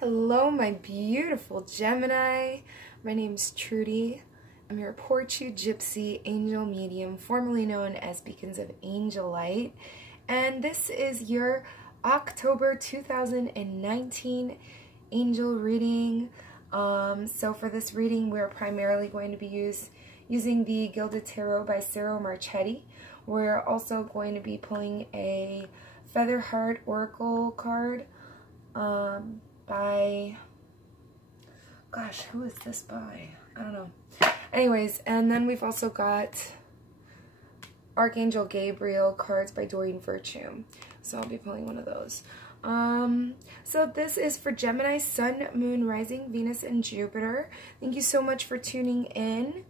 Hello, my beautiful Gemini. My name's Trudy. I'm your Porchu Gypsy Angel Medium, formerly known as Beacons of Angel Light. And this is your October 2019 angel reading. So for this reading, we're primarily going to be using the Gilded Tarot by Ciro Marchetti. We're also going to be pulling a Feather Heart Oracle card by, gosh, who is this by? I don't know. Anyways, and then we've also got Archangel Gabriel cards by Doreen Virtue. So I'll be pulling one of those. So this is for Gemini, Sun, Moon, Rising, Venus, and Jupiter. Thank you so much for tuning in.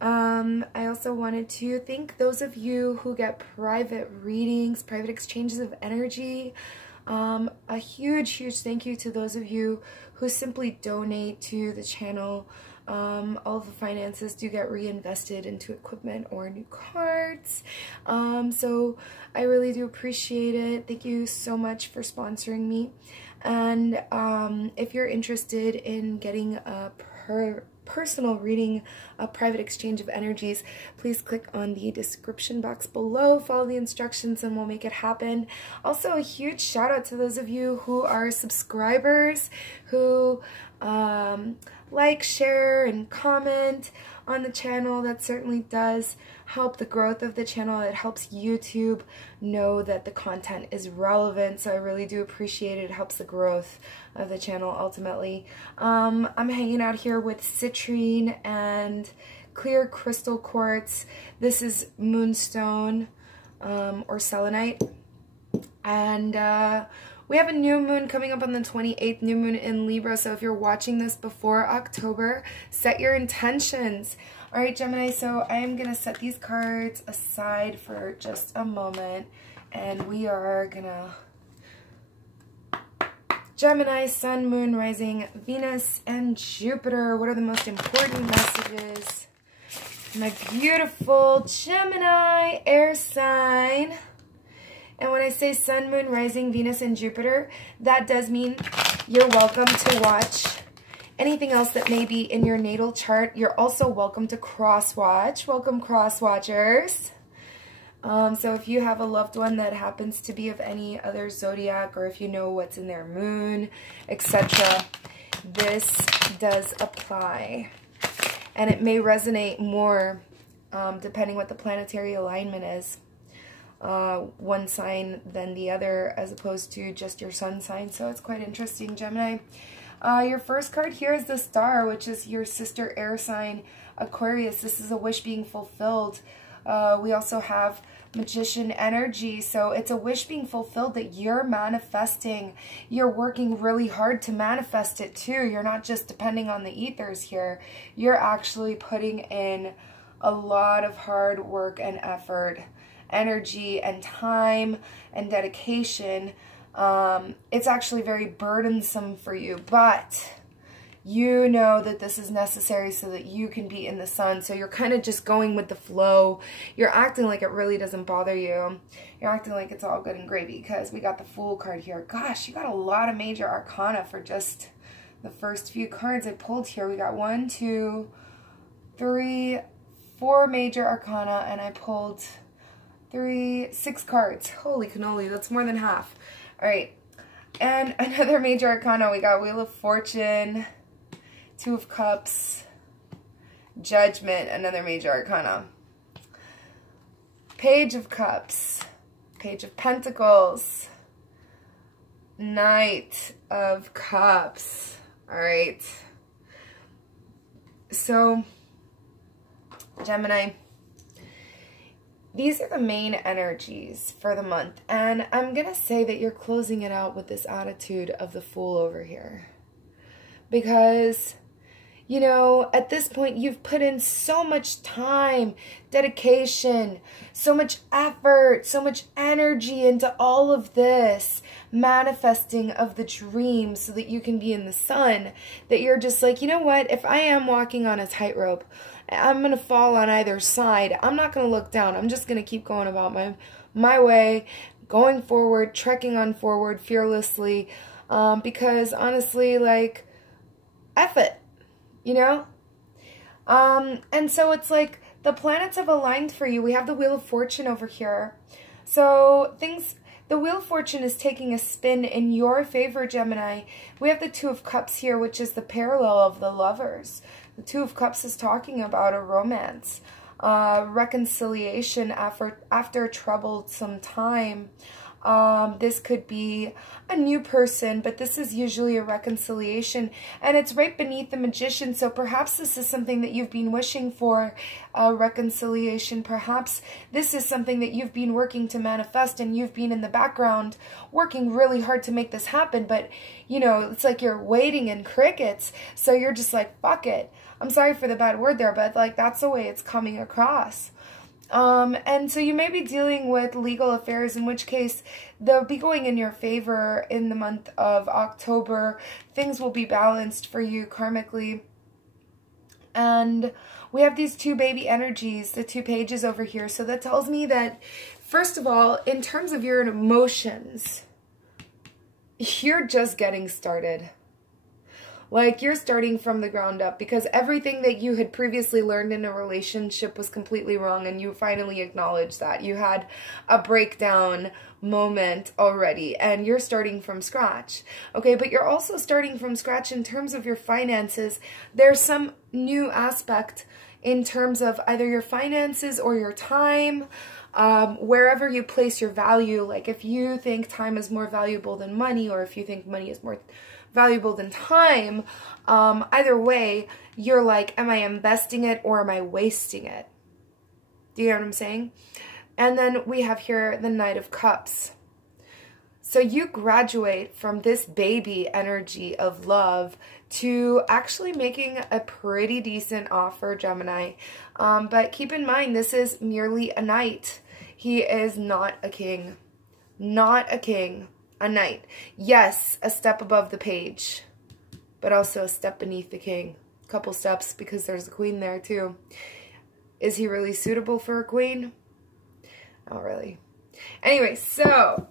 I also wanted to thank those of you who get private readings, private exchanges of energy. A huge thank you to those of you who simply donate to the channel. All of the finances do get reinvested into equipment or new cards. So I really do appreciate it. Thank you so much for sponsoring me. And if you're interested in getting a personal reading, a private exchange of energies, please click on the description box below, follow the instructions, and we'll make it happen. Also, a huge shout out to those of you who are subscribers, who like, share, and comment on the channel. That certainly does help the growth of the channel. It helps YouTube know that the content is relevant, so I really do appreciate it. It helps the growth of the channel ultimately. I'm hanging out here with citrine and clear crystal quartz. This is moonstone or selenite, and we have a new moon coming up on the 28th, new moon in Libra, so if you're watching this before October, set your intentions. All right, Gemini, so I am going to set these cards aside for just a moment, and we are going to Gemini, Sun, Moon, Rising, Venus, and Jupiter. What are the most important messages? My beautiful Gemini air sign. And when I say Sun, Moon, Rising, Venus, and Jupiter, that does mean you're welcome to watch anything else that may be in your natal chart. You're also welcome to cross-watch. Welcome, cross-watchers. So if you have a loved one that happens to be of any other zodiac, or if you know what's in their moon, etc., this does apply. And it may resonate more depending what the planetary alignment is. One sign than the other, as opposed to just your sun sign. So it's quite interesting, Gemini. Your first card here is the Star, which is your sister air sign, Aquarius. This is a wish being fulfilled. We also have Magician energy, so it's a wish being fulfilled that you're manifesting. You're working really hard to manifest it too. You're not just depending on the ethers here. You're actually putting in a lot of hard work and effort, energy and time and dedication. It's actually very burdensome for you, but you know that this is necessary so that you can be in the sun. So you're kind of just going with the flow. You're acting like it really doesn't bother you. You're acting like it's all good and gravy, because we got the Fool card here. Gosh, you got a lot of major arcana for just the first few cards I pulled here. We got 1, 2, 3, 4 major arcana, and I pulled 6 cards. Holy cannoli, that's more than half. All right, and another major arcana. We got Wheel of Fortune, 2 of Cups, Judgment, another major arcana, Page of Cups, Page of Pentacles, Knight of Cups. All right, so Gemini, these are the main energies for the month, and I'm going to say that you're closing it out with this attitude of the Fool over here, because, you know, at this point you've put in so much time, dedication, so much effort, so much energy into all of this manifesting of the dream so that you can be in the sun, that you're just like, you know what, if I am walking on a tightrope, I'm going to fall on either side. I'm not going to look down. I'm just going to keep going about my way, going forward, trekking on forward fearlessly. because honestly, like, F it, you know? And so it's like the planets have aligned for you. We have the Wheel of Fortune over here. So the Wheel of Fortune is taking a spin in your favor, Gemini. We have the Two of Cups here, which is the parallel of the Lovers. The Two of Cups is talking about a romance, reconciliation after troublesome time. This could be a new person, but this is usually a reconciliation, and it's right beneath the Magician. So perhaps this is something that you've been wishing for, a reconciliation. Perhaps this is something that you've been working to manifest, and you've been in the background working really hard to make this happen, but you know, it's like you're waiting in crickets. So you're just like, fuck it. I'm sorry for the bad word there, but like that's the way it's coming across. And so you may be dealing with legal affairs, in which case they'll be going in your favor in the month of October. Things will be balanced for you karmically. And we have these two baby energies, the two pages over here. So that tells me that, first of all, in terms of your emotions, you're just getting started. Like, you're starting from the ground up, because everything that you had previously learned in a relationship was completely wrong, and you finally acknowledged that. You had a breakdown moment already, and you're starting from scratch. Okay, but you're also starting from scratch in terms of your finances. There's some new aspect in terms of either your finances or your time, wherever you place your value. Like, if you think time is more valuable than money, or if you think money is more valuable than time, either way, you're like, am I investing it or am I wasting it? Do you know what I'm saying? And then we have here the Knight of Cups. So you graduate from this baby energy of love to actually making a pretty decent offer, Gemini. But keep in mind, this is merely a knight. He is not a king. Not a king. A knight. Yes, a step above the page, but also a step beneath the king. A couple steps, because there's a queen there too. Is he really suitable for a queen? Not really. Anyway, so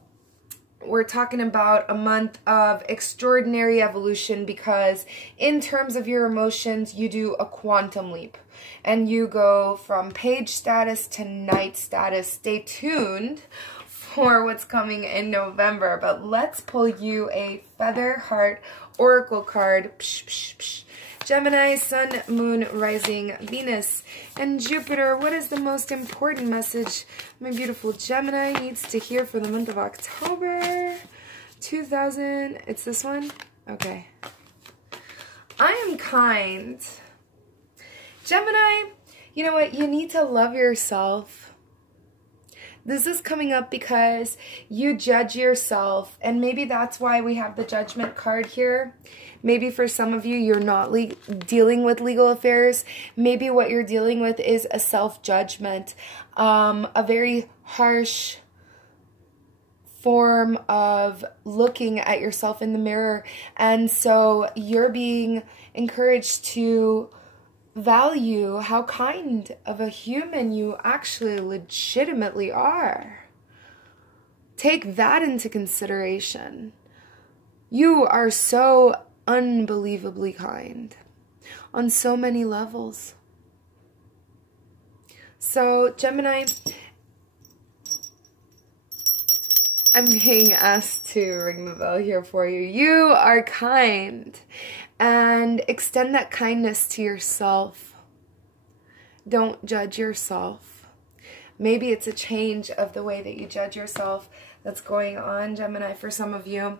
we're talking about a month of extraordinary evolution, because in terms of your emotions, you do a quantum leap. And you go from page status to knight status. Stay tuned for what's coming in November. But let's pull you a Feather Heart Oracle card. Psh, psh, psh. Gemini, Sun, Moon, Rising, Venus, and Jupiter. What is the most important message my beautiful Gemini needs to hear for the month of October 2000? It's this one? Okay. I am kind. Gemini, you know what? You need to love yourself. This is coming up because you judge yourself, and maybe that's why we have the Judgment card here. Maybe for some of you, you're not dealing with legal affairs. Maybe what you're dealing with is a self-judgment, a very harsh form of looking at yourself in the mirror. And so you're being encouraged to value how kind of a human you actually legitimately are. Take that into consideration. You are so unbelievably kind on so many levels. So, Gemini, I'm being asked to ring the bell here for you. You are kind. And extend that kindness to yourself. Don't judge yourself. Maybe it's a change of the way that you judge yourself that's going on, Gemini, for some of you.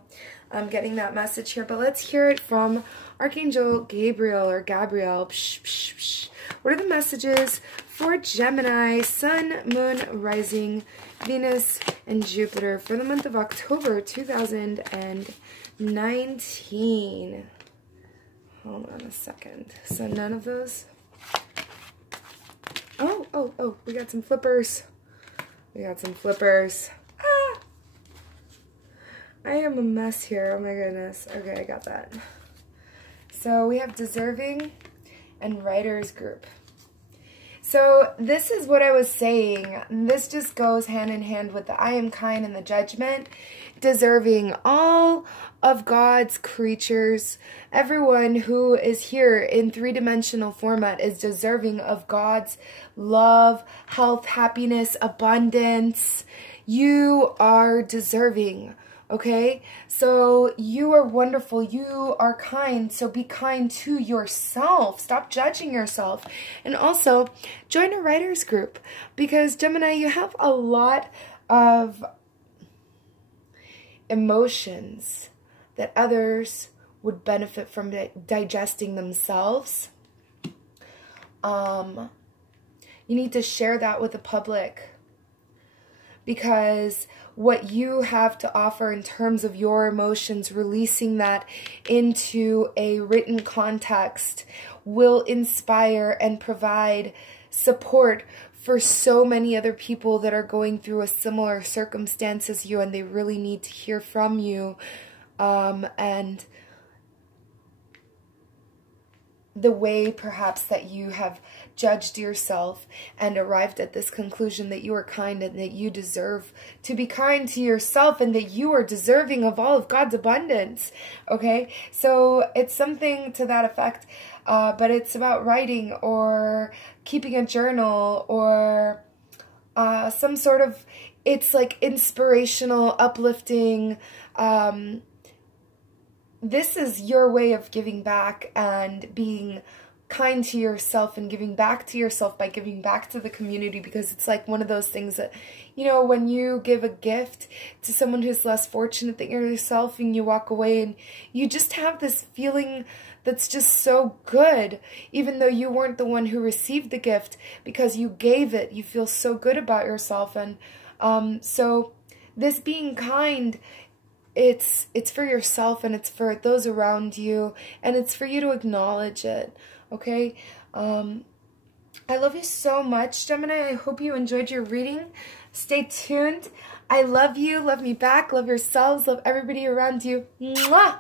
I'm getting that message here, but let's hear it from Archangel Gabriel or Gabriel. Psh, psh, psh. What are the messages for Gemini, Sun, Moon, Rising, Venus, and Jupiter for the month of October 2019? Hold on a second. So none of those? Oh, we got some flippers. We got some flippers. Ah! I am a mess here. Oh my goodness. Okay, I got that. So we have Deserving and Writers Group. So this is what I was saying. This just goes hand in hand with the I am kind and the judgment. Deserving all of God's creatures. Everyone who is here in three-dimensional format is deserving of God's love, health, happiness, abundance. You are deserving. Okay, so you are wonderful, you are kind, so be kind to yourself. Stop judging yourself. And also, join a writer's group, because Gemini, you have a lot of emotions that others would benefit from digesting themselves. You need to share that with the public, because what you have to offer in terms of your emotions, releasing that into a written context, will inspire and provide support for so many other people that are going through a similar circumstance as you, and they really need to hear from you. And the way perhaps that you have judged yourself and arrived at this conclusion that you are kind and that you deserve to be kind to yourself and that you are deserving of all of God's abundance. Okay, so it's something to that effect, but it's about writing or keeping a journal or some sort of, it's like inspirational, uplifting. This is your way of giving back and being kind to yourself and giving back to yourself by giving back to the community, because it's like one of those things that, you know, when you give a gift to someone who's less fortunate than yourself and you walk away and you just have this feeling that's just so good, even though you weren't the one who received the gift, because you gave it, you feel so good about yourself. And so this being kind, it's for yourself and it's for those around you, and it's for you to acknowledge it. Okay, I love you so much, Gemini. I hope you enjoyed your reading. Stay tuned. I love you. Love me back. Love yourselves. Love everybody around you. Mwah!